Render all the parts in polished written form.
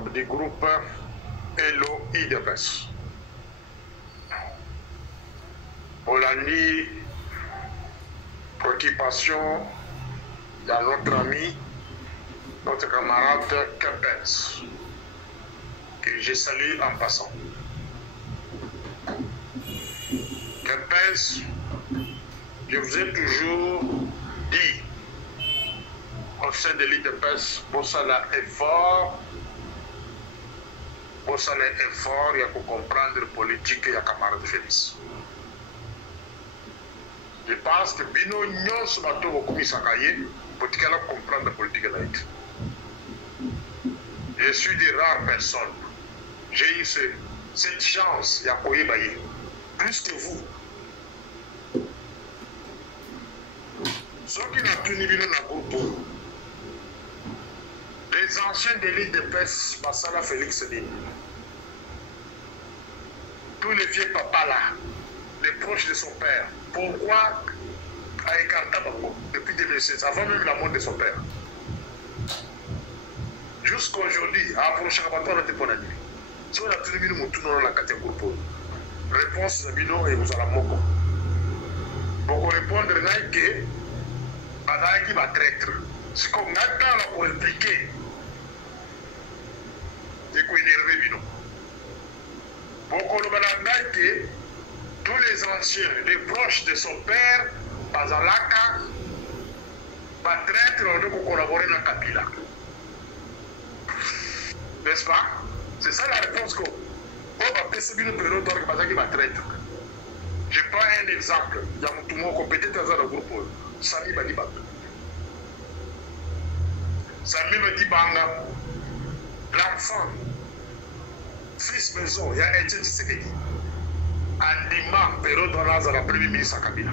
membres du groupe Hello IDPS. Olandi, préoccupation de notre ami, notre camarade Kempens, que je salue en passant. Kempens, je vous ai toujours dit au sein de l'IDPS, pour ça l'effort, il y a pour comprendre la politique et la camarade Félix. Je pense que Bino Nyon se bat au commissariat pour comprendre la politique de l'Aït. Je suis des rares personnes. J'ai eu cette chance, Yakoye Baye, plus que vous. Ceux qui n'ont tenu Bino dans le groupe, les anciens de l'IDPS, Bassala Félix dit, tous les vieux papas là, les proches de son père, pourquoi a écarté Bango depuis 2016, avant même la mort de son père? Jusqu'aujourd'hui, à approcher la bataille de Ponani. Si on a tenu Bino Moutou dans la catégorie, réponse de Bino et vous allez moko. Pour répondre, que Badaki va traître. C'est comme Nata pour impliquer. C'est qu'on énervé Bino. Pour que tous les anciens, les proches de son père, Bazalaka, va traître, on doit collaborer dans Kabila. N'est-ce pas? C'est ça la réponse qu'on va passer Bino Péro dans le Bazaki va traître. Je prends un exemple. Il y a mon peut-être dans le groupe. Sami Badibanga. Sami Badibanga, l'enfant, fils maison, il y a un Etienne Tshisekedi. Andima, période dans la Premier ministre à Kabila.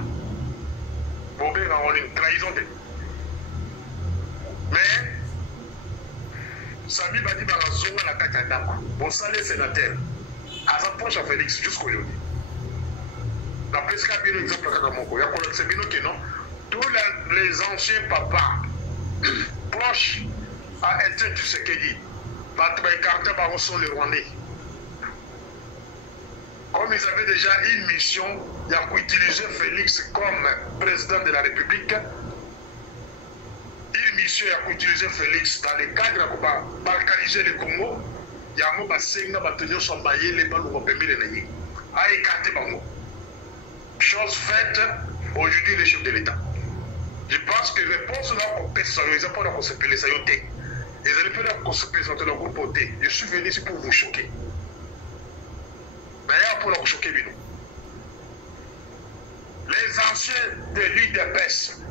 Bobé, on a une trahison de. Mais, Sami Badibanga, Zonga la Kakandama, bon salaire sénateur, à sa poche à Félix jusqu'aujourd'hui. La presque a bien exemple à Kakamoko. Il y a que non. Tous les anciens papas proches à Etienne Tshisekedi, ils sont les Rwandais. Comme ils avaient déjà une mission, il y a qu'utiliser Félix comme président de la République. Une mission, il y a qu'utiliser Félix dans le cadre de balkaniser le Congo. Il y a un bâtonnier qui baillé les balles au permis de Nani. A écarté Bango. Chose faite, aujourd'hui, les chefs de l'État. Je pense que les réponses là, on peut s'organiser pour qu'on se pèle ça yoté. Ils allaient faire qu'on se pèle ça dans le groupe OT. Je suis venu ici pour vous choquer. D'ailleurs, pour vous choquer, Bino. Les anciens de l'IDPS,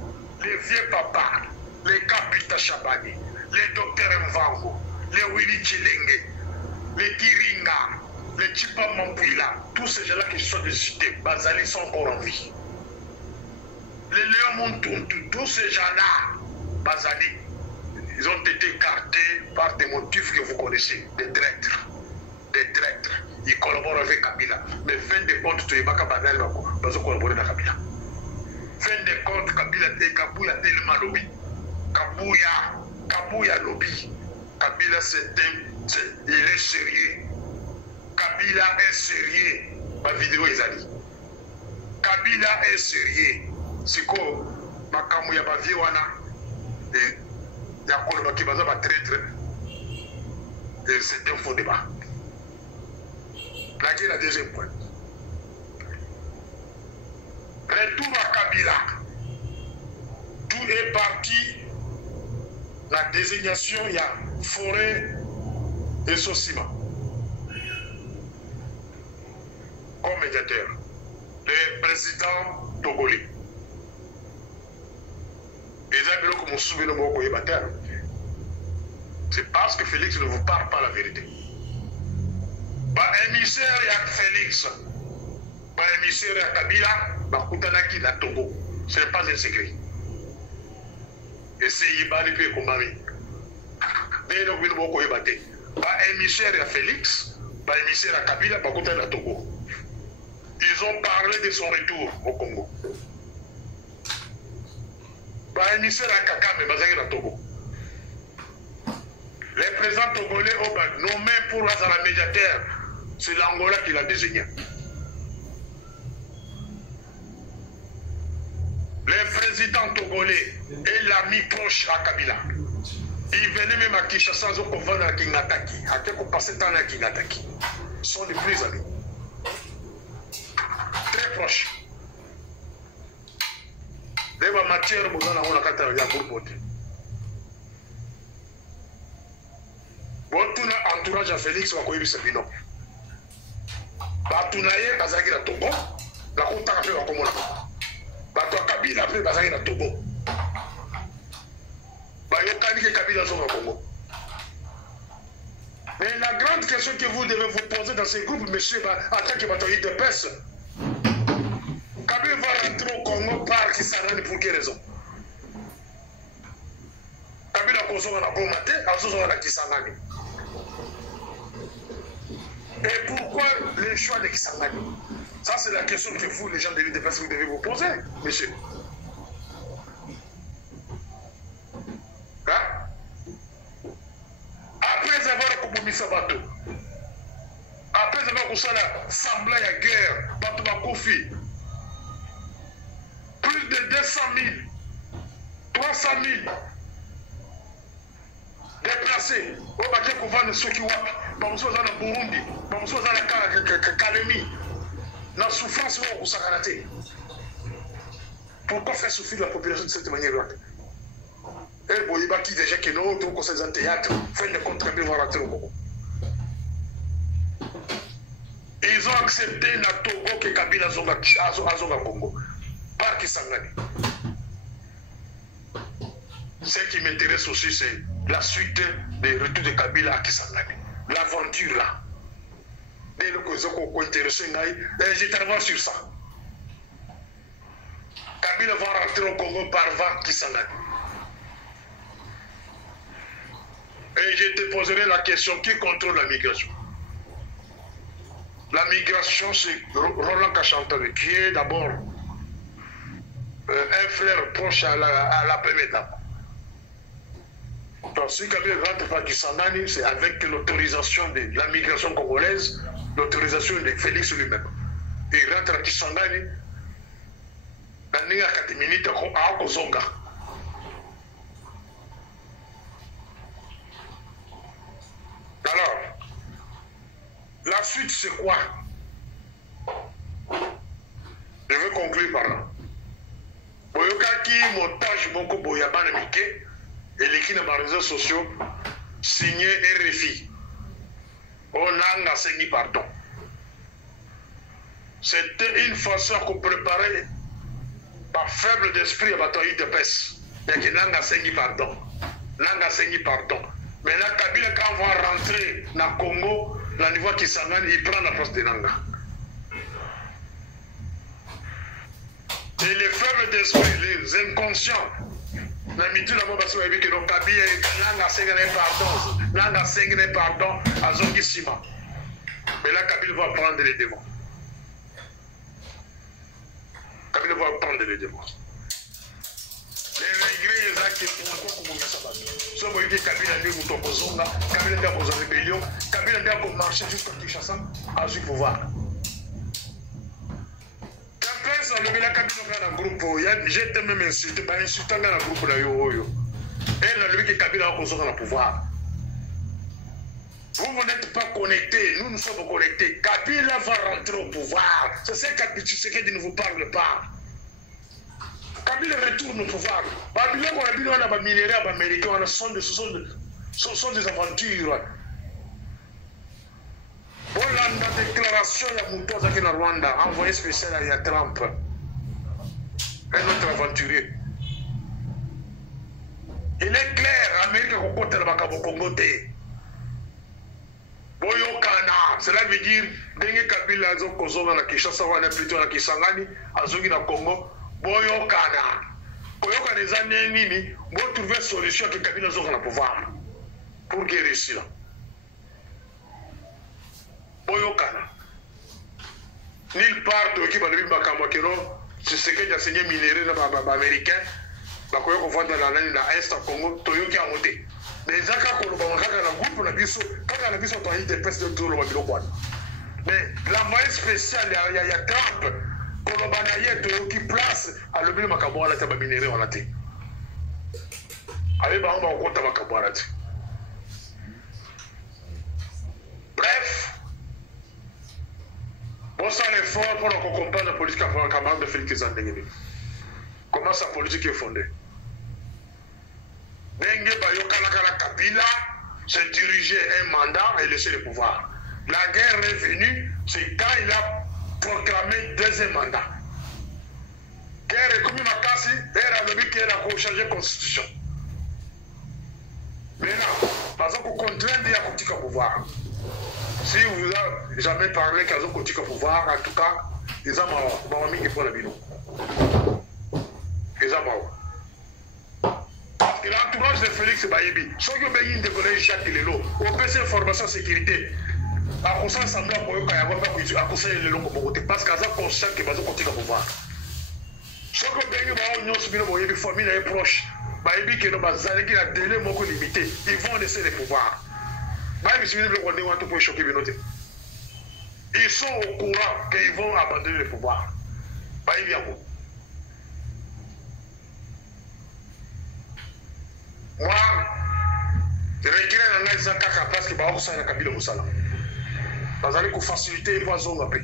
les vieux papas, les Kapita Chabani, les docteurs Mvango, les Willy Chilenge, les Kiringa, les Chipa Mampouila, tous ces gens-là qui sont décidés, Bazali sont encore en vie. Les Léon Montuntu, tous ces gens-là, Bazali, ils ont été écartés par des motifs que vous connaissez, des traîtres. Des traîtres. Ils collaborent avec Kabila. Mais fin de compte, tu es pas capable de collaborer avec Kabila. Fin de compte, Kabila est Kabouya tellement lobby. Kabouya lobby. Kabila, il est sérieux. Kabila est sérieux. Ma vidéo est allée. Kabila est sérieux. C'est quoi? Ma Kamouya Baviwana. Et il y a quoi qui va traître. Et c'est un faux débat. Là, la deuxième point. Retour à Kabila. Tout est parti. La désignation, il y a Forêt et Sosima. Comme médiateur. Le président togolais. C'est parce que Félix ne vous parle pas la vérité. Émissaire à Félix, émissaire à Kabila, Koutanaki na Togo. Ce n'est pas un secret. Essayez de parler plus combat. Mais nous ne pouvons pas battre. Émissaire à Félix, émissaire à Kabila, Koutanaki na Togo. Ils ont parlé de son retour au Congo. Émissaire à Kakame, Bazaki na Togo. Les présidents togolais ont nommé pour la médiateur. C'est l'Angola qui l'a désigné. Le président togolais est l'ami proche à Kabila. Il venait même à Kinshasa, ils ont convaincu à Kingataki. À quel qu'on passait dans la Kingataki. Ils sont les plus amis. Très proches. Les matières, vous en avez la groupe. Bon, tout l'entourage à Félix va courir ce bilan. Batunaye, Bazaki na Togo. La route a fait la commune. Bato Kabila a fait Bazaki na Togo. Bayokani que Kabila sont au Congo. Mais la grande question que vous devez vous poser dans ces groupes, monsieur, en tant que bataillon de peste, Kabila va rentrer au Congo par Kisangani pour quelle raison? Kabila consomme la Komate, Azozo la Kisangani. Et pourquoi le choix de Kisangani? Ça, c'est la question que vous, les gens de l'île de Pesse, vous devez vous poser, monsieur. Hein? Après avoir compromis ce bateau, après avoir semblé à la guerre, bateau à Kofi, plus de 200 000, 300 000 déplacés au bateau qu'on vend de Sokiwap, dans le Burundi, dans le Kalemi, dans la souffrance au Sakanate. Pourquoi faire souffrir la population de cette manière-là? Et Boyiba qui déjà que nous, tout conseil de théâtre, fait de contribuer à rentrer au Congo. Ils ont accepté na Togo que Kabila Zonga Congo. Par Kisangani. Ce qui m'intéresse aussi, c'est la suite des retours de Kabila à Kisangani. L'aventure là. Dès le coup, ils ont intéressé, je travaille sur ça. Kabila va rentrer au Congo par Kisangani. Et je te poserai la question, qui contrôle la migration? La migration, c'est Roland Kachantale, qui est d'abord un frère proche à la première dame. Donc si Kabila rentre par Kisangani, c'est avec l'autorisation de la migration congolaise, l'autorisation de Félix lui-même. Il rentre à Kisangani, dans les 4 minutes, à Okozonga. Alors, la suite c'est quoi? Je vais conclure par là. Boyokaki montage beaucoup boyabane mike et l'équipe dans les réseaux sociaux signé RFI. On a enseigné pardon. C'était une façon qu'on préparait par faible d'esprit à bataille de peste. Et qui n'a enseigné pardon. N'a enseigné pardon. Mais là, Kabila, quand on va rentrer dans le Congo, dans le niveau Kisangani, il prend la place de Nanga. Et les faibles d'esprit, les inconscients, l'amitié de la mort, parce que Kabila, Nanga Sengene pardon, Nanga Sengene pardon, à Zongisima. Mais là, Kabila va prendre les devants. Kabila va prendre les devants. Les regrets, les actes, pourquoi comment ça va? Ce moyen que Kabila a dit Moutokozonga, Kabila a dit rébellion, Kabila a dit marcher jusqu'à Kinshasa, à ce pouvoir. Quand ça levé la Kabila dans le groupe, j'ai même insulté, pas insultant dans le groupe là, yo. Et là, lui que Kabila a Kozonga dans le pouvoir. Vous n'êtes pas connectés, nous sommes connectés. Kabila va rentrer au pouvoir. C'est ce que ne vous parle pas. Kabila retourne au pouvoir. Babylone, on a des minéraux américains, ce sont des aventures. Voilà la déclaration de Moutouz avec la Rwanda, envoyé spécial à Trump. Un autre aventurier. Il est clair, l'Amérique a rencontré le Congo. Boyokana, cela veut dire, Dengue Kabila a Kozonga na Kinshasa, on est plutôt na Kisangani, Azogi na Congo. Boyokana. Boyokana des années nini, vous trouvez une solution que Kabila a le pouvoir pour guérir cela. Boyokana. Nulle part de l'équipe de Bakamakeno, c'est ce que j'ai enseigné minéraux américains, Bakoyoko vend dans l'Est à Congo, Toyoki a monté. Mais ça, quand on va dans le groupe, on a vu ça. Quand on a vu ça, on a eu des pestes de tout le monde. Mais l'envoyé spécial, il y a Trump, qu'on a qui place à l'objet de Macabo à la table minérée en athée. Avec Bahama, on compte à Macabo à la tête. Bref, bon, ça l'effort pour qu'on comprenne la politique en camarade de Félix Zandengé. Comment sa politique est fondée? Dengue Bayokalakala Kabila se diriger un mandat et laisser le pouvoir. La guerre est venue, c'est quand il a proclamé deuxième mandat. Guerre est comme Makassi, et il a qu'il a changé la constitution. Maintenant, parce qu'on contraint de la pouvoir. Si vous n'avez jamais parlé qu'ils ont continué au pouvoir, en tout cas, ils ont mis pour la bino. Ils ont parce que l'entourage de Félix Bayebi, ceux qui ont besoin de collège Jacques Lelo, on peut faire formation sécurité. À cause de ça, on a conseillé le long parce qu'ils ont conscient qu'ils vont continuer au pouvoir. Ceux qui ont besoin de famille proche, Bayebi qui a délai limité, ils vont laisser le pouvoir. Ils sont au courant qu'ils vont abandonner le pouvoir. Moi, je regrette dans les cas parce que je suis Kabila Moussala. Parce que faciliter les voisins après.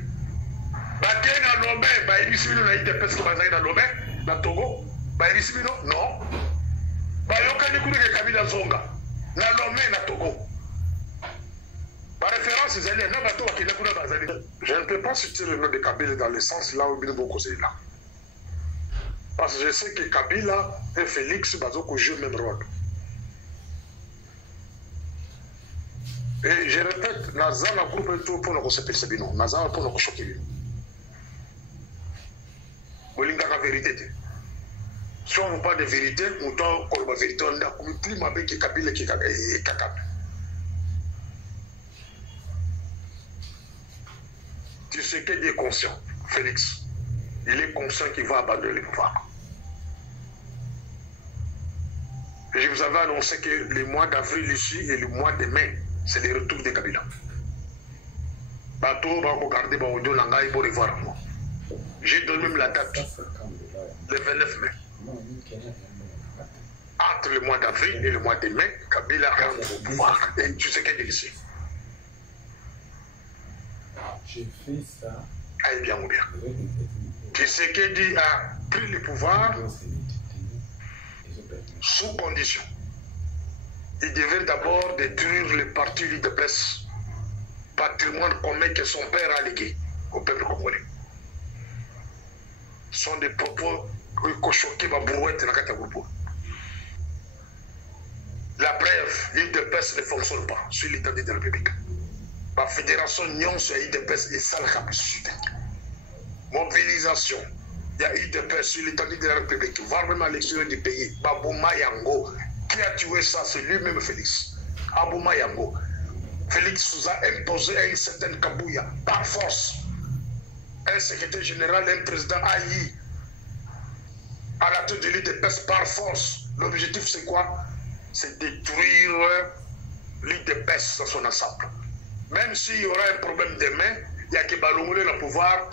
Bakena Lomé, Baïbissimino n'a été presque basé dans Lomé, dans Togo. Baïbissimino, non. Bayoka Nikoune Kabila Zonga. Na Lomé, na Togo. Par référence, je ne peux pas citer le nom de Kabila dans le sens là où il est là. Parce que je sais que Kabila et Félix Bazoko jouent le même rôle. Et je répète, Nazan a groupe tout pour nous sepper ce binon. Nazan pour nous choquer. Vous l'avez la vérité. Si on ne parle pas de vérité, on doit encore la vérité. On a commis plus mal que Kabila qui est Kakab. Tu sais qu'il est conscient, Félix. Il est conscient qu'il va abandonner le pouvoir. Et je vous avais annoncé que le mois d'avril ici et le mois de mai, c'est le retour de Kabila. Bateau va regarder Baodio Langa et pour revoir moi. J'ai donné même la date, le 29 mai. Entre le mois d'avril et le mois de mai, Kabila rentre au pouvoir. Et tu sais qu'il est ici. J'ai fait ça. Aïe bien ou bien. Tshisekedi a pris le pouvoir sous condition. Il devait d'abord détruire le parti l'UDPS, patrimoine commun que son père a légué au peuple congolais. Ce sont des propos qui ont choqué ma brouette dans la groupe. La preuve, l'UDPS ne fonctionne pas sur l'état de la République. La fédération Nyon sur l'UDPS et ça le mobilisation. Il y a UDPS sur l'étendue de la République, voire même à l'extérieur du pays. Babouma Yango, qui a tué ça, c'est lui-même Félix. Abouma Yango. Félix nous a imposé à une certaine Kabouya, par force. Un secrétaire général, un président AI, à la tête de l'UDPS par force. L'objectif c'est quoi? C'est détruire l'UDPS dans son ensemble. Même s'il y aura un problème demain, il y a que Balongolé le pouvoir.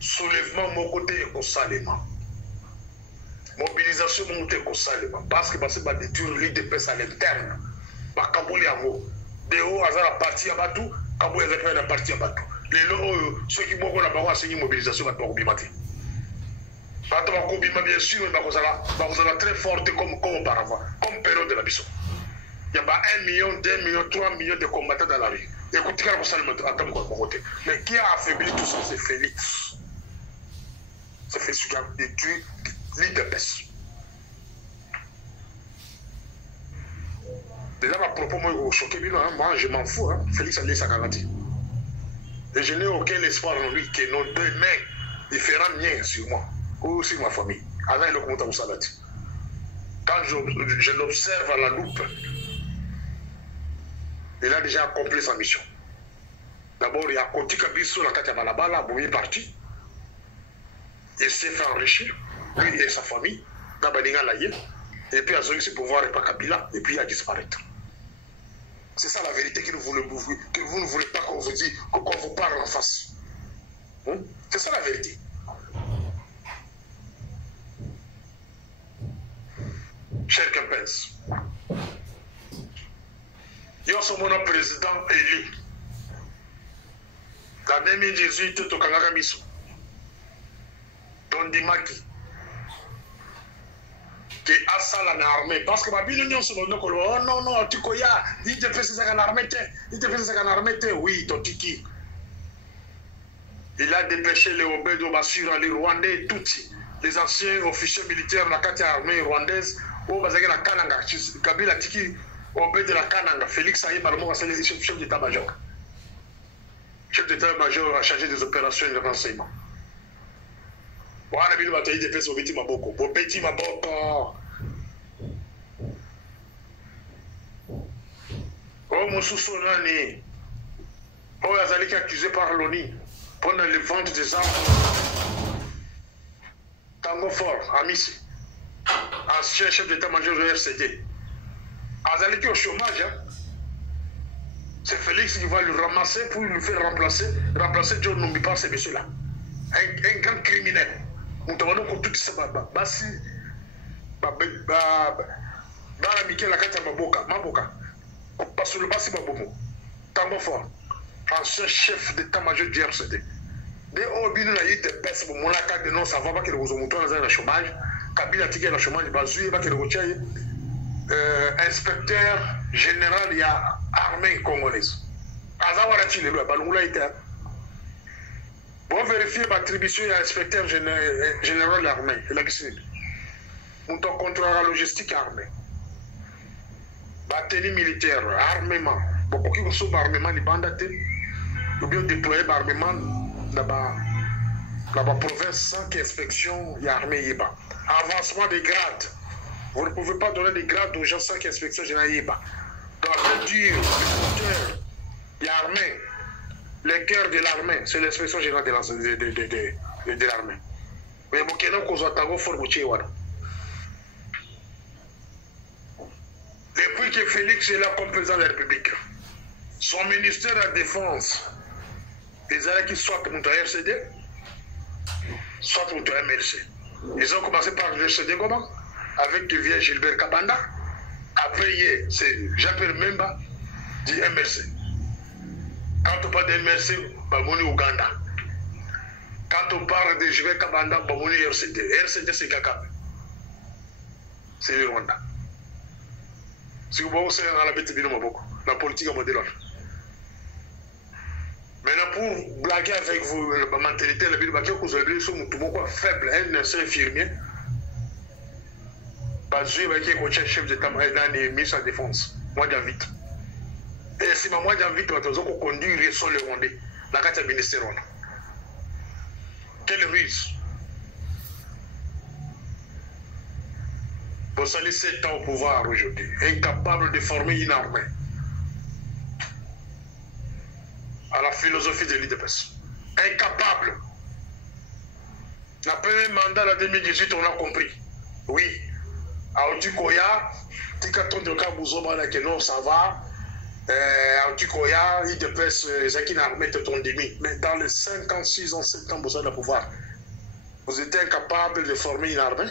Soulèvement mon côté écosalement. Mobilisation mon côté écosalement. Parce que c'est pas détruire l'UDPS à l'interne. Par Kabouli Yango. De haut, à la partie à Batou, Kabouli a la partie à Batou. Les lots, ceux qui m'ont enseigné mobilisation, va pas obimati. Batou va obima bien sûr, vous allez très forte comme auparavant, comme période de la mission. Il y a pas 1 million, 2 millions, 3 millions de combattants dans la rue. Écoutez, mais qui a affaibli tout ça, c'est Félix. C'est Félix qui a détruit l'UDPS. Déjà, à propos, moi, choqué, moi, je m'en fous. Hein. Félix a dit sa garantie. Et je n'ai aucun espoir en lui que nos deux mains différentes miens sur moi, ou sur ma famille. Alors, il a commenté à Salati. Quand je l'observe à la loupe, il a déjà accompli sa mission. D'abord, il y a Koti Kabiso, la Katabalabala, il est parti. Il s'est fait enrichir, lui et sa famille, Nabaninga Laye, et puis il a eu ce pouvoir et pas Kabila, et puis il a disparu. C'est ça la vérité que vous ne voulez pas qu'on vous dise, qu'on vous parle en face. C'est ça la vérité. Cher Kempens, yo sommes mon président élu. En 2018, tu as miso. Don Dimaki. Qui a ça dans l'armée. Parce que ma ville union sur le oh non, non, tu connais, il te fait ça dans l'armée, il te fait ça dans l'armée, oui, ton tiki. Il a dépêché les Obedo Bassura, les Rwandais, tous les anciens officiers militaires de la carte armée rwandaise, au Bazaka la Kananga, Kabila Tiki, Obed de la Kananga, Félix Aïe Balmo, c'est le chef d'état-major. Chef d'état-major a chargé des opérations et de renseignement. Wana bino batayi defense obeti maboko, bobeti maboko. Oh mosusu nani, oh azaliki accusé par l'ONU pendant les ventes des armes. Tango Fort, Amissi, ancien chef d'état-major de RCD. Azaliki au chômage, hein? C'est Félix qui va le ramasser pour lui faire remplacer John Numbi par ces messieurs-là. Un grand criminel. Nous avons tout ça, basi, Mikel la carte Maboka, parce que le basi Babomo, Tango Fort, ancien chef d'état-major du RCD. Dès au bidon a eu des baisses pour mon lac de non, ça va pas que le Rosomoto dans le chômage, Kabila Tigé le chômage, Bazoué, pas que le Rotiaï, inspecteur général, il y a armée congolaise. Azawarachi, le Balungula était. Pour vérifier l'attribution à l'inspecteur général de l'armée, la Guinée. Nous avons contrôlé la logistique armée. Batterie militaire, armement. Beaucoup qui sont armement, les bandatés, ou bien déployer l'armement dans la province sans qu'inspection y a armée. Avancement des grades. Vous ne pouvez pas donner des grades aux gens sans qu'inspection générale. Dans le dur, il y a armée. Le cœur de l'armée, c'est l'inspection générale de l'armée. Mais depuis que Félix est là comme président de la République, son ministère de la Défense, les alliés qui soit pour RCD, soit pour MLC. Ils ont commencé par le RCD comment? Avec le vieux Gilbert Kabanda. Après, c'est Jean-Pierre Memba du MLC. Quand on parle de MLC, Bamoni Ouganda. Quand on parle de Gilbert Kabanda, Bamoni RCD. RCD, c'est Kakabe. C'est le Rwanda. Si vous voyez, dans la bête de la politique à modèle. Maintenant, pour blaguer avec vous, la mentalité, la vie de Baké, vous avez dit que vous êtes faible, un seul infirmier. Bazoué, Baké, est chef d'état-major et ministre de la Défense. Moi, j'invite. Et si moi j'invite, on va conduire les sols rwandais, la carte ministérielle. Quelle ruse! Vous allez 7 ans au pouvoir aujourd'hui, incapable de former une armée à la philosophie de l'IDPS. Incapable. La première mandat en 2018, on a compris. Oui. À Otikoya, Tikaton de Kabouzoma, non, ça va. Antikoya, il dépêche Zaki Narmet ton demi. Mais dans les 56 ans, 7 ans, vous avez le pouvoir. Vous êtes incapable de former une armée.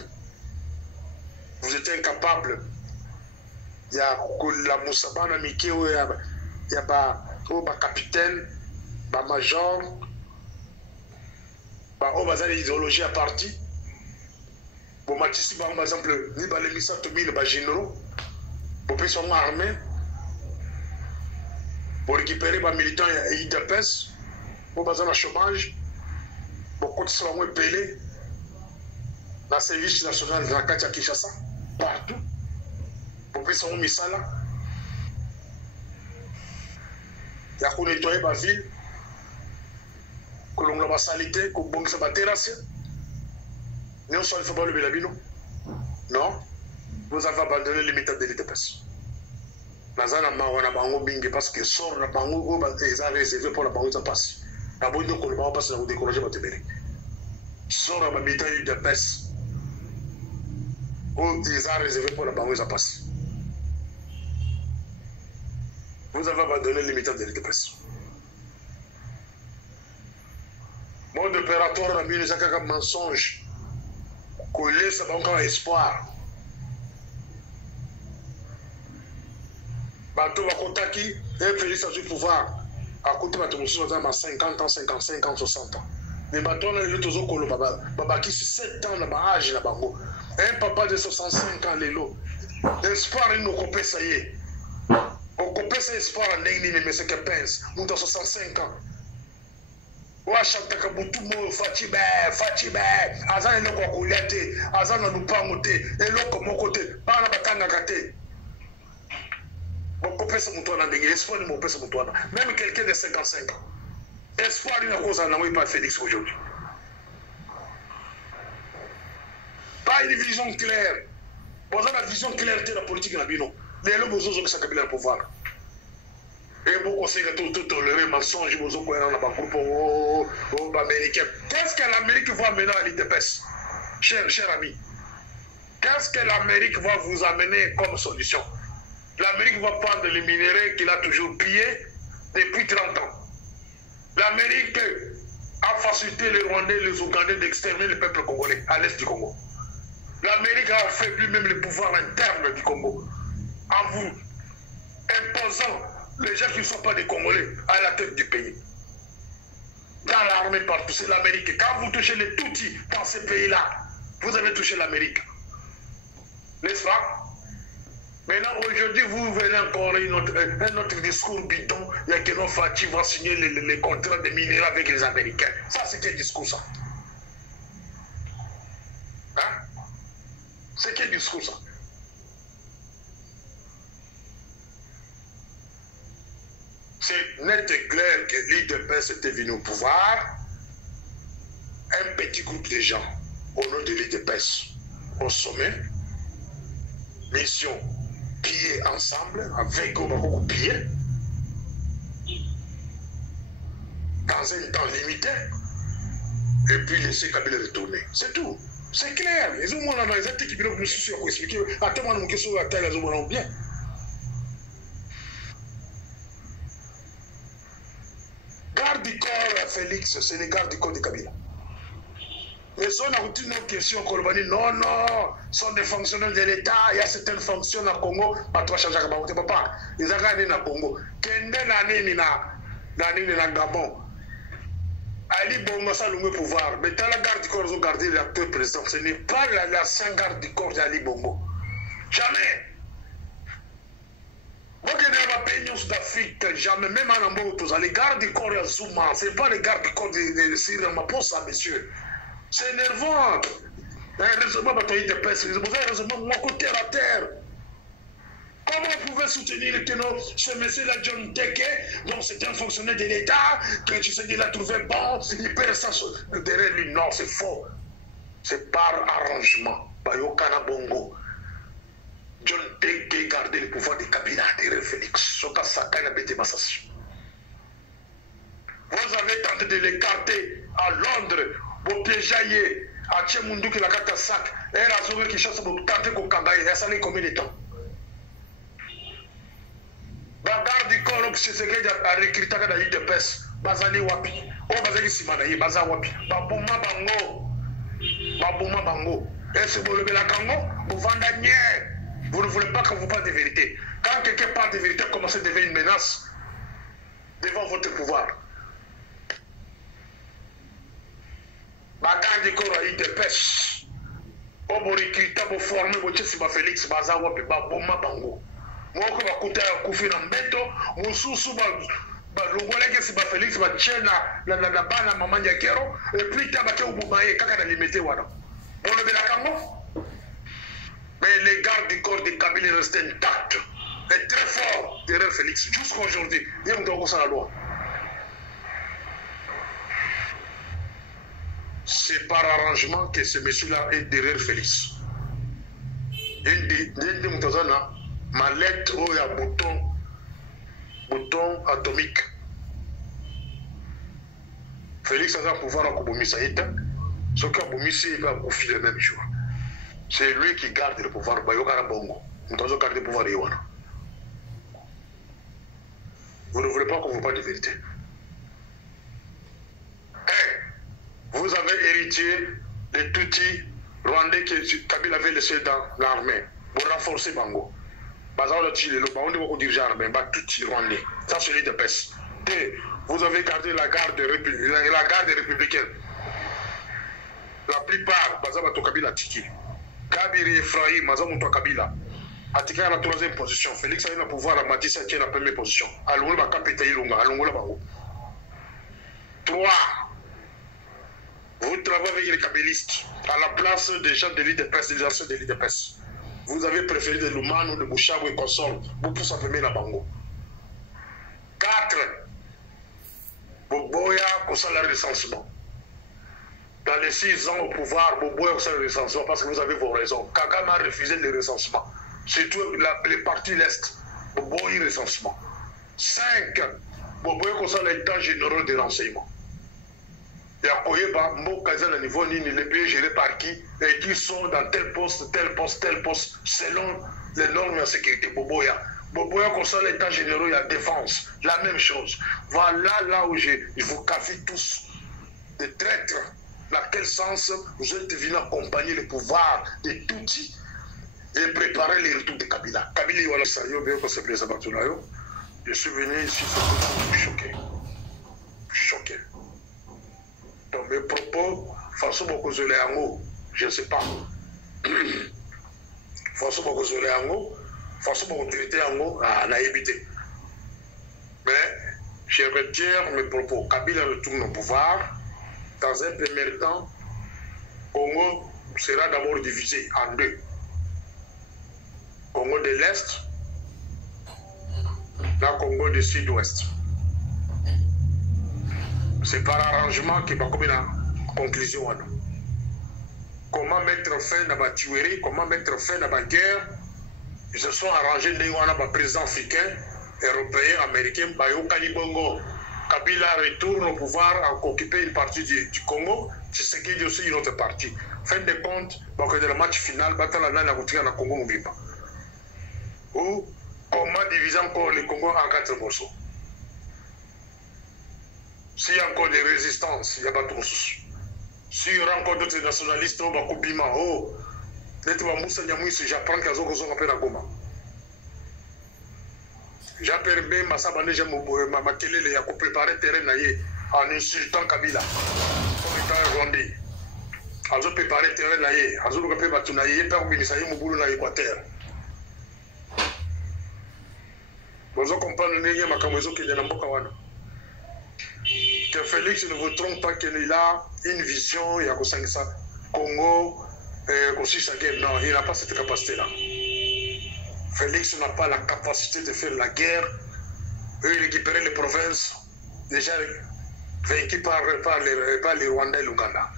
Vous êtes incapable. Il y a la Moussabana Miki, il y a un capitaine, un major, il y a l'idéologie à parti. Bon, Matissi, par exemple, il y a les Missatoumi, les généraux, pour plus sont armés. Pour récupérer les militants et IDPS, pour baser le chômage, pour continuer à payer dans le service national de la Katia Kinshasa, partout, pour plus de misala. Il y a qu'on nettoyer la ville, que l'on a salité, qu'on bonne sa terrasse. Nous, il ne faut pas lever la ville. Non, vous avez abandonné les méthodes de l'IDPS. Nazana mawana bango bingi parce que sort na bango est réservé pour la bango ça passe. La bonne de colomba passe à décourager votre bébé. Sort na militant de pes. Oh, ils ont réservé pour la bango ça passe. Vous avez abandonné les méthodes de l'UDPS. Monde opératoire a mis un mensonge. Collé, ça va encore espoir. Bateau va contacter un Félix a du pouvoir. À côté de bateau, 50 ans, 55 ans, 60 ans. Mais bateau, là, il est toujours collé. Baba qui 7 ans, là, âge, là, bango. Un papa de 65 ans, l'élo. L'espoir, il nous coupe, ça y est. On coupe cet espoir en ligne, mais c'est que pense. Nous, dans 65 ans. Wa chantaka butumo Fatibé, azan eloko akolete, azan na lupango te, eloko moko te, bana batangaka te. Bokopesa mutu wana ndenge, espoir ni mopesa mutu wana. Même quelqu'un de 55 ans. Espoir ni na koza na moi pas Félix aujourd'hui. Pas une vision claire. Bon, on a la vision claire de la politique na bino. Les hommes besoin que ça kabila le pouvoir. Et beaucoup de tout tolérer mensonge, vous avez un groupe américain. Qu'est-ce que l'Amérique va amener à l'IDPS, cher ami? Qu'est-ce que l'Amérique va vous amener comme solution? L'Amérique va prendre les minéraux qu'il a toujours pillés depuis 30 ans. L'Amérique a facilité les Rwandais et les Ougandais d'exterminer le peuple congolais à l'est du Congo. L'Amérique a affaibli même le pouvoir interne du Congo en vous imposant les gens qui ne sont pas des Congolais à la tête du pays. Dans l'armée partout, c'est l'Amérique. Quand vous touchez les Tutsis dans ces pays-là, vous avez touché l'Amérique. N'est-ce pas? Maintenant, aujourd'hui, vous venez encore un autre discours bidon. Il y a que nos Fati vont signer les contrats de minéraux avec les Américains. Ça, c'est quel discours, ça? Hein? C'est quel discours, ça? C'est net et clair que l'IDPS était venu au pouvoir. Un petit groupe de gens, au nom de l'IDPS, au sommet. Mission piller ensemble, avec beaucoup piller. Dans un temps limité. Et puis laisser Kabila retourner. C'est tout. C'est clair. Les hommes, on a les actes qui viennent nous expliquer. Attends-moi, nous, qu'est-ce qu'on a les hommes, bien. Garde du corps, Félix, c'est les gardes du corps de Kabila. Mais si on a reçu nos questions, non, sont des fonctionnaires de l'État, il y a certaines fonctions au Congo, pas toi changer papa. Ils ont gagné au Congo. Kende na Gabon. Ali Bongo ça le pouvoir. Mais dans la garde du corps, ils ont gardé l'acteur président. Ce n'est pas la sainte garde du corps d'Ali Bongo. Jamais. Vous avez des pays d'Afrique, jamais, même en Ambourg, les gardes du corps de Zouma, ce n'est pas les gardes du corps de Syrie, ma pour ça, monsieur. C'est énervant. Heureusement, vous avez heureusement, moi, côté à la terre. Comment vous pouvez soutenir que ce monsieur-là, John Teke, donc c'est un fonctionnaire de l'État, que tu sais qu'il a trouvé bon, il perd ça derrière lui? Non, c'est faux. C'est par arrangement. Bayokana Bongo. John Teke gardait le pouvoir de Kabila derrière Félix. Soka Sakana Bete Massassi. Vous avez tenté de l'écarter à Londres, vous piégeaillez à Tchemundu qui la carte sac, et la zone qui chasse pour tenter qu'on kangaye. Ça allait combien de temps? Bagarre du corps, c'est ce qu'il y a recruté dans l'IDPS. Bazali Wapi. Oh, Bazali Simanaye, Bazali Wapi. Babouma Bango. Et si vous levez la Congo, vous vendez nier. Vous ne voulez pas que vous parlez de vérité. Quand quelqu'un parle de vérité, commencez à devenir une menace devant votre pouvoir. Bagarre du corps à l'IDPS. Oh, vous recrutez, vous formez, vous dites, c'est Félix, Bazali Wapi, Babouma Bango. Moi, je vais écouter un coup de mbéto, mon sous-sous, le voilà que c'est Félix, ma chaîne, la bana, maman Yakero, et puis tabaké au Boumaï, kaka na limité, voilà. Pour le Bélakango. Mais les gardes du corps de Kabila restent intacts, et très forts derrière Félix, jusqu'à aujourd'hui. Il y a un droit à la loi. C'est par arrangement que ce monsieur-là est derrière Félix. Il dit, ma lettre où il y a bouton atomique. Félix a un pouvoir à Koubomisa. Ce qui a Koubomisa, il va confier le même jour. C'est lui qui garde le pouvoir. Bayokara Bongo. Nous avons gardé le pouvoir de Yowana. Vous ne voulez pas qu'on vous parle de vérité. Vous avez hérité les Tutsis rwandais que Kabila avait laissé dans l'armée pour renforcer Bango. Tutsi rwandais. Ça, c'est l'île de Pes. Vous avez gardé la garde républicaine. La plupart, Bazabato Kabila Tiki. Kabiri Ephraim, Mazamuto Kabila. Atika à la troisième position. Félix a eu le pouvoir à Matissa qui est la première position. Alungola Kapita Ilunga, Alungola Bango. 3. Vous travaillez avec les kabylistes à la place des gens de l'île de Pes, des anciens de l'île de Pes. Vous avez préféré de Lumano, de Bouchabou et consorts pour s'appeler la Bango. 4. Boboya concerne le recensement. Dans les 6 ans au pouvoir, Boboya concerne le recensement parce que vous avez vos raisons. Kagame a refusé le recensement. Surtout les partis l'Est. Boboya recensement. 5. Boboya concerne l'état général des renseignements. Il y a Koyeba, Mbokaza, le niveau Nini, les pays gérés par qui et qui sont dans tel poste, selon les normes de sécurité. Boboya. Boboya concerne l'état général et la défense. La même chose. Voilà là où je vous cafie tous de traîtres. Dans quel sens vous êtes venus accompagner le pouvoir des Tutsis et préparer les retours de Kabila. Kabila, voilà ça. Je suis venu ici, c'est choqué. Choqué. Donc mes propos, François Bokozoléango, je ne sais pas. François Bokozoléango, François Bokozoléango, on a évité. Mais je retire mes propos. Kabila retourne au pouvoir. Dans un premier temps, Congo sera d'abord divisé en 2. Congo de l'Est, la Congo du Sud-Ouest. C'est par arrangement qu'il va comme une conclusion. Comment mettre fin à la tuerie, comment mettre fin à la guerre. Ils se sont arrangés, nous avons un président africain, européen, américain, Bayo Kalibongo. Kabila retourne au pouvoir en occuper une partie du Congo, Tshisekedi aussi une autre partie. Fin de compte, donc le match final, Batala na Congo Moubiba. Ou comment diviser encore le Congo en 4 morceaux. S'il y a encore des résistances, il n'y a pas de ressources. S'il y aura encore d'autres nationalistes, on va couper ma oh. J'apprends qu'ils ont appelé la Goma. J'appelle bien Massabane, j'ai ma télé, il a préparé le terrain en insultant Kabila. Comme étant rwandais. Ils ont préparé le terrain, ils ont préparé le terrain, ils ont préparé le terrain. Vous comprenez que Félix ne vous trompe pas qu'il a une vision, il y a Congo, non, il n'a pas cette capacité-là. Félix n'a pas la capacité de faire la guerre et récupérer les provinces déjà vaincues par les Rwandais et l'Ouganda.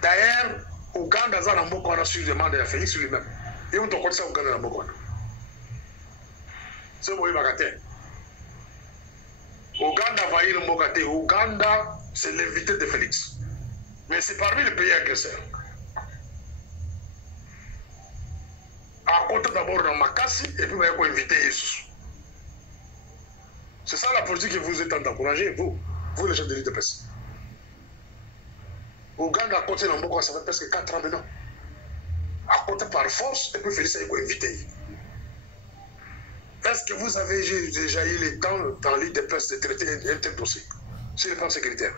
D'ailleurs, Ouganda a su demander à Félix lui-même. Et on te ça Ouganda c'est moi Bagate. Ouganda va y aller. Ouganda, c'est l'invité de Félix. Mais c'est parmi les pays agresseurs. À côté d'abord dans Makassi, et puis vous allez inviter Jesus. C'est ça la politique que vous êtes encouragée, vous les gens de l'île de Pes. Ouganda à côté d'Amboko, ça fait presque 4 ans maintenant. À côté par force, et puis Félix a invité. Est-ce que vous avez déjà eu le temps dans l'île de Pes de traiter un tel dossier sur le plan sécuritaire?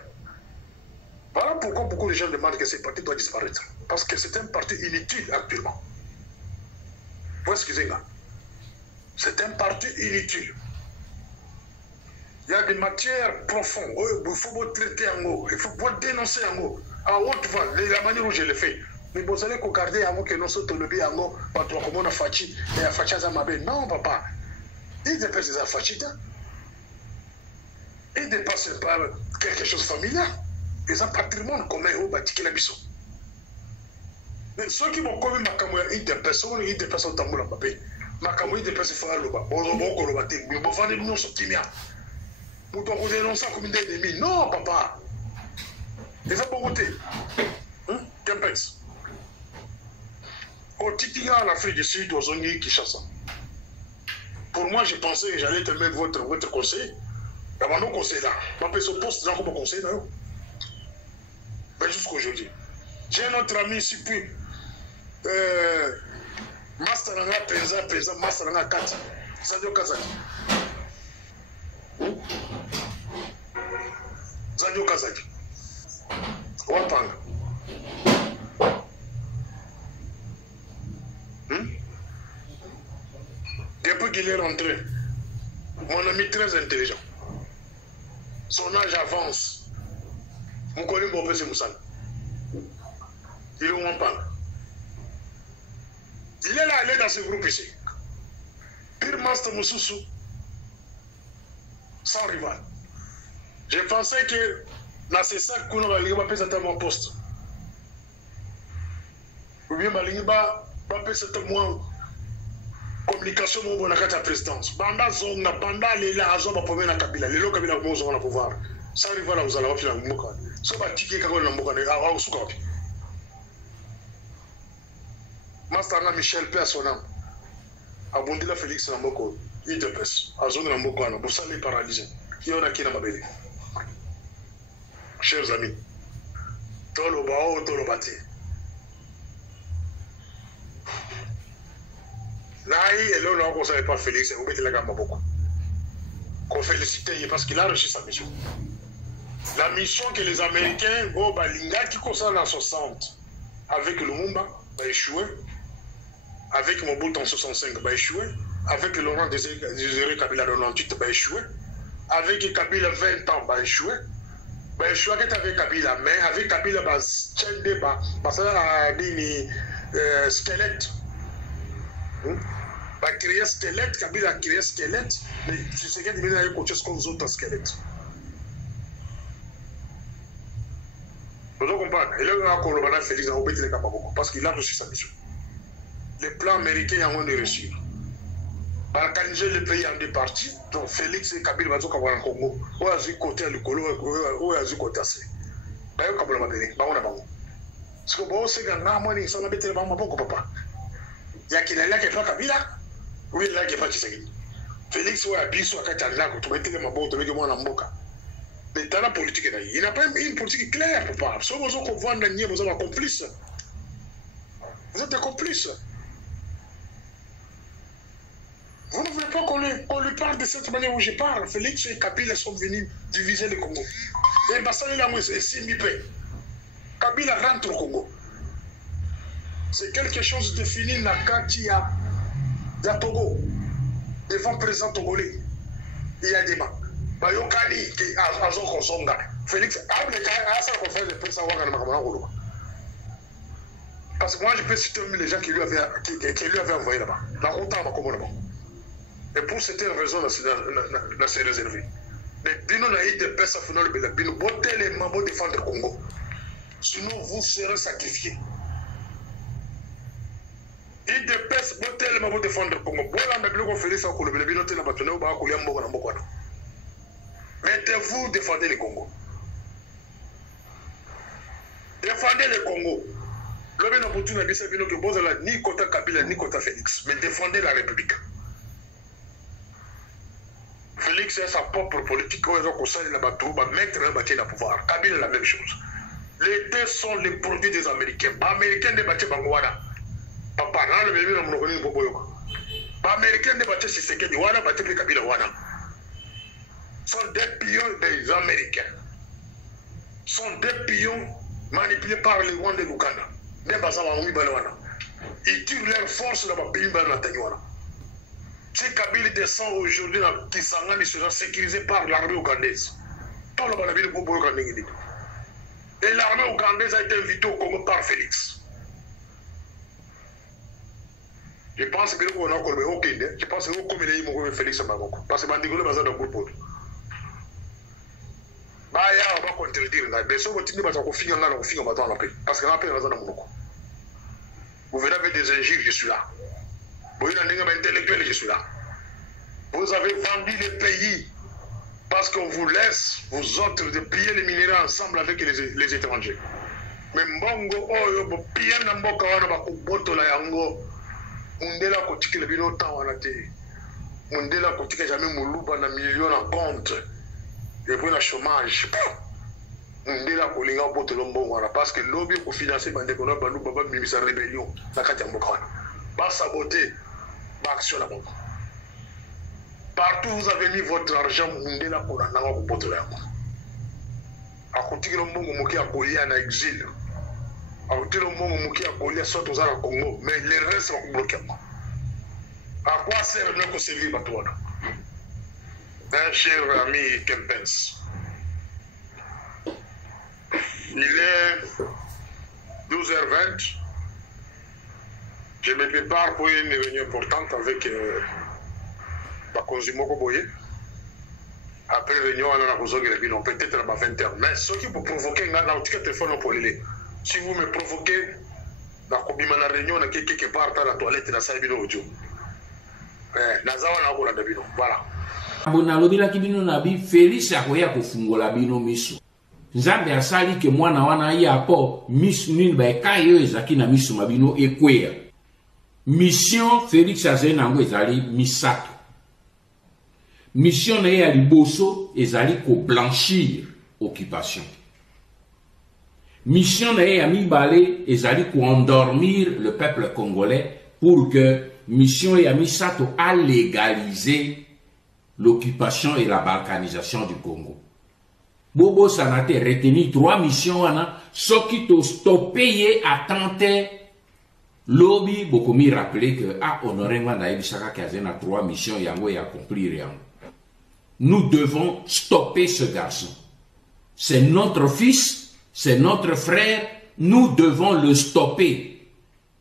Voilà pourquoi beaucoup de gens demandent que ce parti doit disparaître. Parce que c'est un parti inutile actuellement. Vous excusez-moi. C'est un parti inutile. Il y a des matières profondes. Il faut traiter en haut. Il faut dénoncer en haut. À haute voix, la manière où je le fais. Mais vous allez regarder avant que nous sommes le en haut, parce que nous fachi et à facha mabe. Non, papa. Il dépasse des affachitas. Il dépasse par quelque chose de familial. Ils ont un patrimoine commun au bâti qui l'habissent. Mais ceux qui m'ont commis ma camoufle, ils dépassent au tambour à papé. Ma camoufle, ils dépassent au fond. Bon, le bâti. Mais bon, vendez nous sur Timia. Nous devons dénoncer comme une ennemie. Non, papa. Ils ont beaucoup voté. Kempens. Au Tikinga, en Afrique du Sud, aux Ongi, Kinshasa. Pour moi, j'ai pensé que j'allais te mettre votre conseil D'abord, nous conseillons là. Je peux ce poste là comme conseil. Mais jusqu'aujourd'hui. J'ai un autre ami ici, puis. Master Nanga Pesa, Master Nanga Kati. Zadio Kazaki. Zadio Kazaki. Wapanga. Depuis qu'il est rentré, mon ami très intelligent. Son âge avance. Mon collègue Bopé c'est Moussane. Il est où on parle. Il est là, il est dans ce groupe ici. Pire Master Moussoussou. Sans rival. Je pensais que dans ces 5 coups, on va aller mon poste. Ou bien, on va faire moins communication pour la présidence. Banda zone, banda les là, on va promèner la Kabila. Les locaux Kabila vont avoir le pouvoir. Sans rival, vous allez avoir le pouvoir. Ce va tirer quand on a le pouvoir. Ah, Soukapi. Master Michel P. à son âme. Abondila Félix Namboko. Il te pèse. À zone Namboko, pour ça, les paralysés. Il y en a qui n'a pas béni. Chers amis, Tolo Bao, Tolo Bati. Naï, et là, on ne savait pas Félix, et vous mettez la gamme beaucoup. Qu'on félicite parce qu'il a réussi sa mission. La mission que les Américains, Balinga, qui concerne en 60, avec le Lumumba, va échouer. Avec Mobutu en 65, va échouer. Avec Laurent Désiré Kabila en 98, va échouer. Avec Kabila 20 ans, va échouer. Je suis avec Kabila, mais avec Kabila, ça a dit squelette. Créer squelette, Kabila a créé squelette, mais tu sais qu'il y a des choses comme autres squelettes. Vous comprenez? Et là, on a Félix a oublié les capables parce qu'il a reçu sa mission. Les plans américains ont réussi. Balkaniser le pays en deux parties, donc Félix et Kabila vont avoir un Congo. Où est-ce côté le Colo, où est-ce côté assez. Ben, Kabila va venir, bah on a bon. Parce que bon, c'est que n'a moi ni ça n'a pas été vraiment beaucoup papa. Il y a qui n'a qui fait Kabila, oui là qui fait Tshisekedi. Félix ou Abisso à Katanga, tu mettez les mabons, tu mettez moi en Mboka. Mais dans la politique, il n'a pas une politique claire, papa. Sauf que vous voyez dans vous êtes complices. Vous êtes des complices. Vous ne voulez pas qu'on lui parle de cette manière où je parle. Félix et Kabila sont venus diviser le Congo. Et Bassani Lamou et Simbipe. Kabila rentre au Congo. C'est quelque chose de fini Nakati à Togo. Devant le président togolais. Il y a des mains. Bayokani qui a son consommat. Félix a ça qu'on fait de président Ouagan. Parce que moi je peux citer les gens qui lui avaient envoyé là-bas. La route à Makomo là-bas. Et pour cette raison, là, c'est réservé. Mais Bino n'a eu de personnes à finir le Bino. Botez les mains pour défendre le Congo. Sinon, vous serez sacrifiés. Il de personnes, botez les mains pour défendre le Congo. Voilà, mais le Félix a coulé le Bino, tu n'as pas tenu au bas, coulé un bon à mettez-vous, défendez le Congo. Défendez le Congo. Le Bino Boutou n'a dit que vous n'avez ni côté Kabila, ni côté Félix. Mais défendez la République. Félix a sa propre politique, où ils ont conseillé la bateau, mettre un bâtiment à pouvoir. Kabila la même chose. Les deux sont les produits des Américains. Les Américains ne battent pas Bangouana. Papa, là, le bébé n'a pas de Boboyoka. Les Américains ne battent pas Tshisekedi, Wana battent pas Kabila Wana. Sont des pions des Américains. Sont des pions manipulés par les Rwandais de l'Ouganda. Ils tirent leur force dans le pays de la. Si Kabila descend aujourd'hui dans Kisangani, il sera sécurisé par l'armée ougandaise. Tout le monde a dit. Et l'armée ougandaise a été invitée au Congo par Félix. Je pense que nous avons encore je pense que nous avons Félix à Bamako. Parce que nous avons besoin d'un groupe. On va contredire. Mais si vous avez finir là, on finit dans la paix. Parce que la paix est dans le monde. Vous venez avec des injures, je suis là. Vous avez un intellectuel, je suis là. Vous avez vendu le pays parce qu'on vous laisse, vous autres, de piller les minéraux ensemble avec les étrangers. Mais Mbongo, oh, piller Namboka, on va boto la yango. Mundela kotike le bino temps on a été. Mundela kotike jamais mouluba na million en compte. et puis le chômage. Ndé la kolinga bote lombongo parce que lobby pour financer bande kono bandu baba mimisa rébellion na kati ya mboka. Ba saboter ba action la banque. Partout vous avez mis votre argent ndé la kona na ko bote la yango. Akotiki lombongo moki akolia na exil. Akotiki lombongo moki akolia soit aux ala Congo mais les restes va bloquer. À quoi sert le servir batouana? Un cher ami Kempens. Il est 12h20. Je me prépare pour une réunion importante avec Bakonzimoko Boye. Après réunion, on a besoin de peut-être à 20h. Mais ce qui peut provoquer, on a un téléphone pour les. Si vous me provoquez, dans la réunion, on a quelque part dans la toilette, dans la salle de audio. Voilà. Bonalobila kibino nabi Félix akoya kofungola bino miso. Nzambe asali ke mwana wana ya po misu nini ba kayo ezaki na misu mabino ekweya. Mission Félix azena ngo ezali misato. Mission na ya liboso ezali ko blanchir occupation. Mission na ya mibale ezali ko endormir le peuple congolais pour que mission ya misato a légalisé l'occupation et la balkanisation du Congo. Bobo Sanate retenu 3 missions wana, soki to stoppé à tenter lobby beaucoup mi rappeler que honoré ngana ebisaka kazena 3 missions yango et accomplir yango. Nous devons stopper ce garçon. C'est notre fils, c'est notre frère, nous devons le stopper.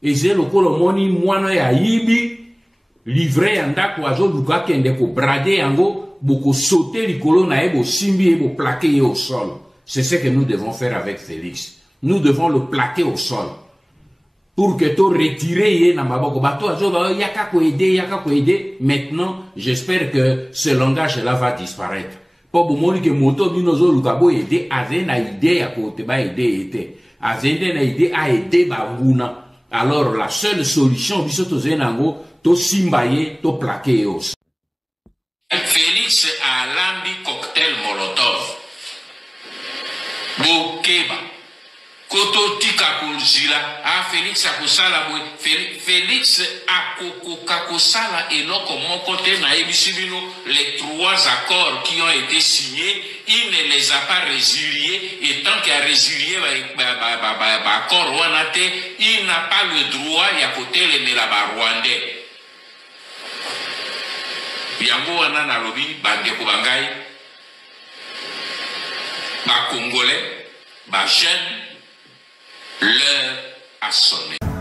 Et c'est le colomoni moine ya yibi livré andako azo luka kende ko brader yango boko sauter likolo na ebo simbi ebo plaquer au sol. C'est ce que nous devons faire avec Félix. Nous devons le plaquer au sol pour que to retirer ye na maboko bato azo ba yaka ko aider. Maintenant, j'espère que ce langage là va disparaître. Po bomoni ke moto bino zo luka bo aider azena idée ya ko te ba aider ete azende na idée a aider ba nguna. Alors la seule solution, bisoto zenango, to simbaye, to plaqué os. Félix a lambi cocktail Molotov. Bokeba. Koto tika kulzila. Félix a kosala boy. Félix a kokosala eloko mokote na ebisibino les 3 accords qui ont été signés. Il ne les a pas résiliés et tant qu'il a résilié l'accord Wanate, il n'a pas le droit à côté les Rwandais. Yango wana na lobi bandeko bangai ba Congolais ba jeune l'heure a sonné.